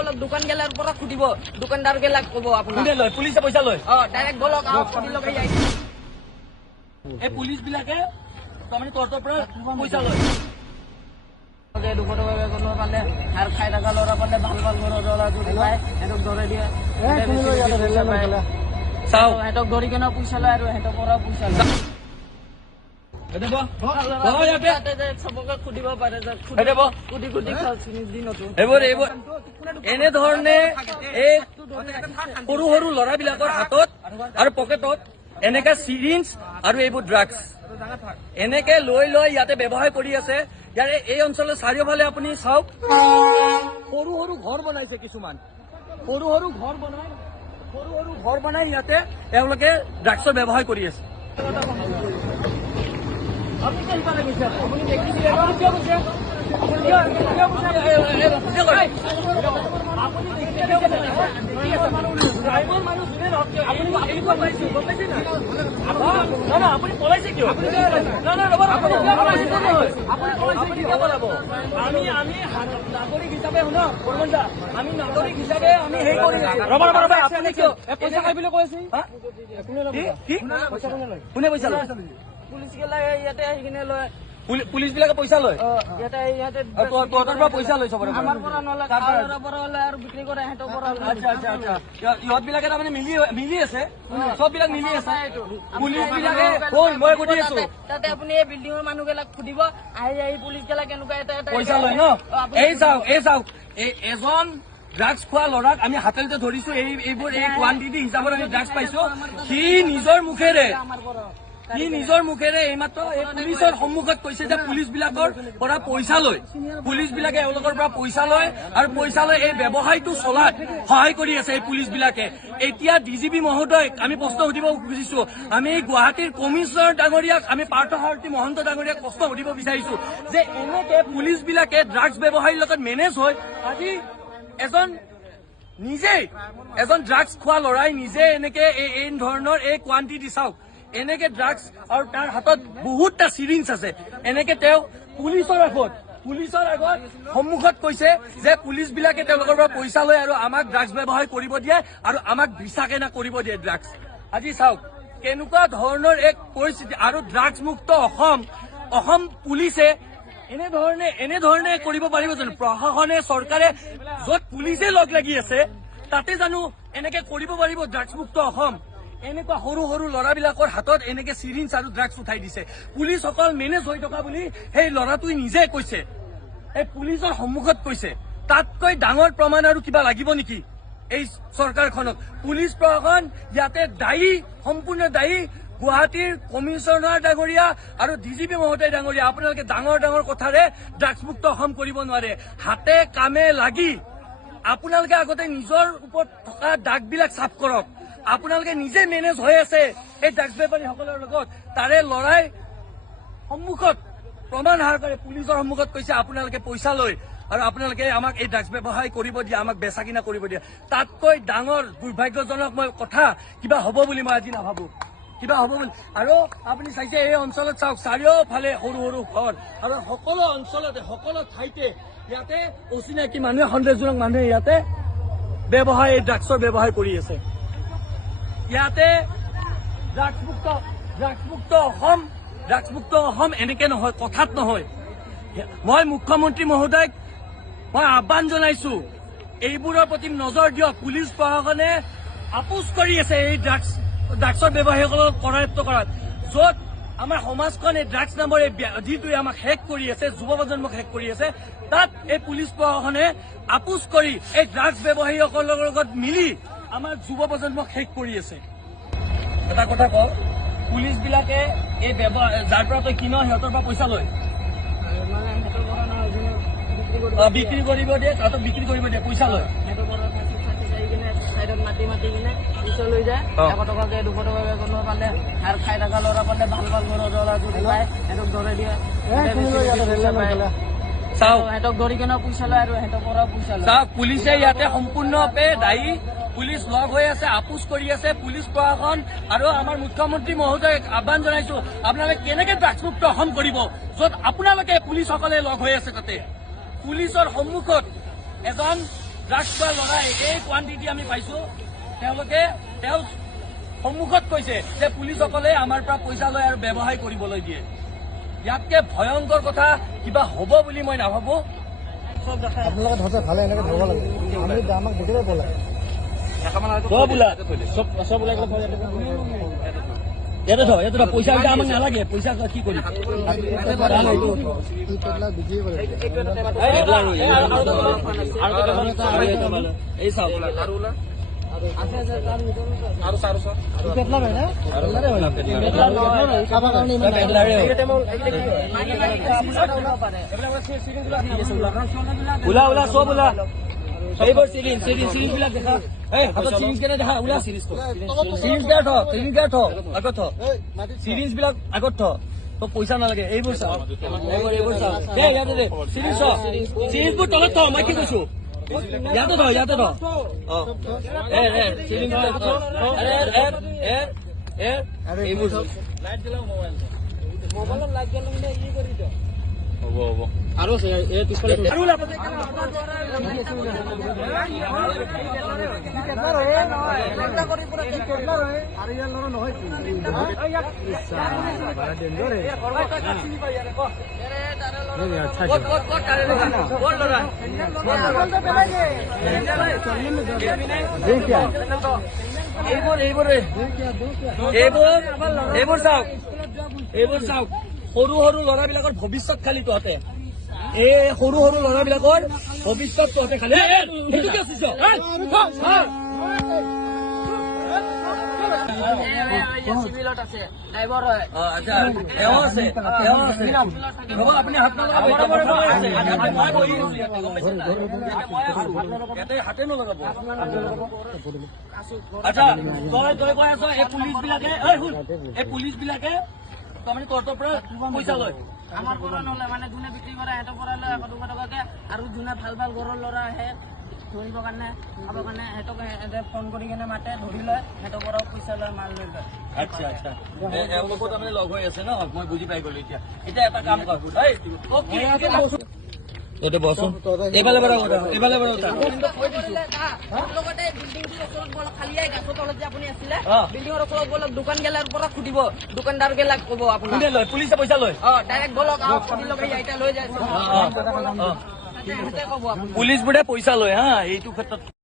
বলক দোকান গেলার পর খুদিব দোকানদার গেলা কব আপনার কোনে লয় পুলিচে পইচা লয় ডাইরেক্ট বলক খুদি লগাই যাই এই পুলিচ বিলাকে তাৰমানে তোৰ পৰা পইচা লয় 200 টাকা কোনো পালে আর খাই টাকা লরা পালে ভাল ভাল ঘর লরা যদি পায় এটক ধরে দিয়ে চাও এটক ধরি কেন পয়সা লয় আর এটক পরা পয়সা লয় সবকে খুদিব পাৰে খুদি খুদি খাওঁচোন দিনতো এনেধৰণে এই সৰু সৰু ল'ৰাবিলাকৰ হাতত আৰু পকেটত এনেকে চিৰিঞ্জ আৰু এইবোৰ ড্ৰাগছ এনেকে লৈ লৈ ইয়াতে ব্যৱহাৰ কৰি আছে। ইয়াৰে এই অঞ্চলৰ চাৰিওফালে আপুনি চাওক সৰু সৰু ঘৰ বনাইছে, কিছুমান সৰু সৰু ঘৰ বনাই ইয়াতে তেওঁলোকে ড্ৰাগছৰ ব্যৱহাৰ কৰি আছে। আপুনি কেনেকুৱা গৈছে? আপুনি দেখিছিলে আপুনি কিয় গৈছে? আপুনি পলাইছে কিয়? আমি নাগৰিক হিচাপে শুনক আমি নাগৰিক হিচাপে আমি হেৰি কৰি আপুনি কিয় পইচা খাই বুলি কৈছে? কোনে পইচা লয়? পুলিচ গেলা ইয়াতে আহি কিনে লয় পুলিচ বিলাকে পইচা লয় ইয়াতে তোৰ পৰা পইচা লয় চবৰে আমাৰ পৰা নলয় কাৰোবাৰ পৰা লয় আৰু বিক্ৰী কৰে হেঁতৰ পৰা আচ্ছা ইহঁত বিলাকে তাৰমানে মিলি আছে, চব বিলাক মিলি আছে। পুলিচ বিলাকে মই সুধি আছো তাতে আপুনি এই বিল্ডিঙৰ মানুহ গেলাক সুধিব আহি পুলিচ গেলা কেনেকুৱা এটা পইচা লয় ন। এই চাওক এজন ড্ৰাগছ খোৱা ল'ৰাক আমি হাতেলতে ধৰিছো, এইবোৰ এই কোৱান্টিটি হিচাপত আমি ড্ৰাগছ পাইছো। সি নিজৰ মুখেৰে এইমাত্ৰ এই পুলিচৰ সন্মুখত কৈছে যে পুলিচ বিলাকৰ পৰা পইচা লয়, পুলিচ বিলাকে এওঁলোকৰ পৰা পইচা লয় আৰু পইচা লৈ এই ব্যৱসায়টো চলাত সহায় কৰি আছে এই পুলিচ বিলাকে। এতিয়া DGP মহোদয়ক আমি প্ৰশ্ন সুধিব খুজিছো, আমি গুৱাহাটীৰ কমিশনাৰ ডাঙৰীয়াক আমি পাৰ্থসাৰথী মহন্ত ডাঙৰীয়াক প্ৰশ্ন সুধিব বিচাৰিছো যে এনেকে পুলিচ বিলাকে ড্ৰাগছ ব্যৱসায়ীৰ লগত মেনেজ হৈ আজি এজন ড্ৰাগছ খোৱা ল'ৰাই নিজে এনেকে এই ধৰণৰ এই কোৱান্টিটি চাওক, এনেকে ড্ৰাগছ আৰু তাৰ হাতত বহুতটা চিৰিঞ্জ আছে। এনেকে তেওঁ পুলিচৰ আগত সন্মুখত কৈছে যে পুলিচ বিলাকে তেওঁলোকৰ পৰা পইচা লয় আৰু আমাক ড্ৰাগছ ব্যৱহাৰ কৰিব দিয়ে আৰু আমাক বিচাকেনা কৰিব দিয়ে ড্ৰাগছ। আজি চাওক কেনেকুৱা ধৰণৰ এক পৰিস্থিতি। আৰু ড্ৰাগছ মুক্ত অসম পুলিচে এনেধৰণে কৰিব পাৰিব জানো? প্ৰশাসনে চৰকাৰে য'ত পুলিচে লগ লাগি আছে তাতে জানো এনেকে কৰিব পাৰিব ড্ৰাগছ মুক্ত অসম? এনেকুৱা সৰু সৰু ল'ৰাবিলাকৰ হাতত এনেকে চিৰিঞ্জ আৰু ড্ৰাগছ উঠাই দিছে। পুলিচসকল মেনেজ হৈ থকা বুলি সেই ল'ৰাটোৱে নিজে কৈছে, এই পুলিচৰ সন্মুখত কৈছে। তাতকৈ ডাঙৰ প্ৰমাণ আৰু কিবা লাগিব নেকি এই চৰকাৰখনক? পুলিচ প্ৰশাসন ইয়াতে সম্পূৰ্ণ দায়ী। গুৱাহাটীৰ কমিশনাৰ ডাঙৰীয়া আৰু DGP মহোদয় ডাঙৰীয়া, আপোনালোকে ডাঙৰ ডাঙৰ কথাৰে ড্ৰাগছ মুক্ত অসম কৰিব নোৱাৰে। হাতে কামে লাগি আপোনালোকে আগতে নিজৰ ওপৰত থকা দাগবিলাক চাফ কৰক। আপোনালোকে নিজে মেনেজ হৈ আছে এই ড্ৰাগছ বেপাৰীসকলৰ লগত। তাৰে লৰাই সন্মুখত প্ৰমাণ হাৰ কৰে, পুলিচৰ সন্মুখত কৈছে আপোনালোকে পইচা লয় আৰু আপোনালোকে আমাক এই ড্ৰাগছ ব্যৱসায় কৰিব দিয়ে, আমাক বেচা কিনা কৰিব দিয়ে। তাতকৈ ডাঙৰ দুৰ্ভাগ্যজনক কথা কিবা হ'ব বুলি মই আজি নাভাবো, কিবা হ'ব বুলি। আৰু আপুনি চাইছে এই অঞ্চলত চাওক চাৰিওফালে সৰু সৰু ঘৰ আৰু সকলো অঞ্চলতে সকলো ঠাইতে ইয়াতে অচিনাকি মানুহে সন্দেহজনক মানুহে ইয়াতে ড্ৰাগছৰ ব্যৱসায় কৰি আছে। ইয়াতে ড্ৰাগছ মুক্ত অসম এনেকে নহয়, কথাত নহয়। মই মুখ্যমন্ত্ৰী মহোদয়ক মই আহ্বান জনাইছো এইবোৰৰ প্ৰতি নজৰ দিয়ক। পুলিচ প্ৰশাসনে আপোচ কৰি আছে এই ড্ৰাগছৰ ব্যৱসায়ীসকলক কৰায়ত্ব কৰাত। য'ত আমাৰ সমাজখন এই ড্ৰাগছ নামৰ যিটোৱে আমাক শেষ কৰি আছে, যুৱ প্ৰজন্মক শেষ কৰি আছে, তাত এই পুলিচ প্ৰশাসনে আপোচ কৰি এই ড্ৰাগছ ব্যৱসায়ীসকলৰ লগত মিলি আমাৰ যুৱ প্ৰজন্মক শেষ কৰি আছে। এটা কথা কওঁ, পুলিচ বিলাকে এই যাৰ পৰা তই কিন সিহঁতৰ পৰা পইচা লয়, বিক্ৰী কৰিব দিয়ে, তাহাঁতক বিক্ৰী কৰিব দিয়ে, পইচা লয়। মাতি কিনে পইচা লৈ যায় 100 টকাকে 200 টাকাকে কোনো পালে আর খাই টাকা লরা পালে ভাল ভাল ঘর লরা যদি পায় এটক ধরে দিয়ে এটক ধরি কেন পইচা লয় আৰু এটক পৰা পইচা লয়। পুলিচে ইয়াতে সম্পূৰ্ণৰূপে দায়ী। পুলিচ লগ হৈ আছে, আপোচ কৰি আছে। পুলিচ প্ৰশাসন আৰু আমাৰ মুখ্যমন্ত্ৰী মহোদয়ক আহ্বান জনাইছো, আপোনালোকে কেনেকে ড্ৰাগছ মুক্ত অসম কৰিব য'ত আপোনালোকে পুলিচসকলে লগ হৈ আছে। তাতে পুলিচৰ সন্মুখত এজন ড্ৰাগছ খোৱা ল'ৰাই এই কোৱান্টিটি আমি পাইছো। তেওঁলোকে তেওঁ সন্মুখত কৈছে যে পুলিচসকলে আমাৰ পৰা পইচা লয় আৰু ব্যৱসায় কৰিবলৈ দিয়ে। ইয়াতকে ভয়ংকৰ কথা কিবা হ'ব বুলি মই নাভাবো। আপোনালোকে ধৰছে ভালে এনেকে ধৰব লাগে। আমি আমাক দেখিলে বলা ইয়াতে থ পইচা কেইটা আমাক নালাগে। পইচা কি কৰিম এই চাওক ওলা ওলা চব ওলা এইবোৰ চিৰিঞ্জ বিলাক দেখা। চিৰিঞ্জ কেনে দেখা ওলা চিৰিঞ্জ কেনে আগত থ চিৰিঞ্জ বিলাক আগত থ। তো পইচা নালাগে। এইবোৰ চাও এইবোৰ চাও ইয়াতে দে চিৰিঞ্জবোৰ তলত থ। মই কি কৈছো ইয়াতে থ চিৰিঞ্জ এইবোৰ মোবাইলত লাইট জ্বলাব হ'ব আৰু পিছফালে এইবোৰ চাওক সৰু সৰু ল'ৰাবিলাকৰ ভৱিষ্যত খালি তহঁতে। এই সৰু সৰু ল'ৰাবিলাকৰ ভৱিষ্যত তহঁতে খালি চিভিলত আছে ড্ৰাইভাৰ হয়। আপুনি হাতে নলগাব। আচ্ছা তই কৈ আছ এই পুলিচ বিলাকে তাৰমানে তহঁতৰ পৰা পইচা লয়। আমাৰ পৰা নলয় মানে যোনে বিক্ৰী কৰে সিহঁতৰ পৰা লয় 100 টকাকে। আৰু যোনে ভাল ভাল ঘৰৰ ল'ৰা আহে ধৰিবৰ কাৰণে খাবৰ কাৰণে সিহঁতক ফোন কৰি কিনে মাতে ধৰি লয়। সিহঁতৰ পৰাও পইচা লয় মাল লৈ লয়। আচ্ছা এওঁলোকো তাৰমানে লগ হৈ আছে ন। মই বুজি পাই গলো। এতিয়া এটা কাম কৰ এইটো বচোন এইফালে বাৰু দোকান গেলাৰ পৰা সুধিব দোকানদাৰ গেলাক কব আপোনাৰ লয় পুলিচে পইচা লয়। ডাইৰেক্ট বলক লৈ যায়। পুলিচ বোৰে পইচা লয় হা এইটো ক্ষেত্ৰত।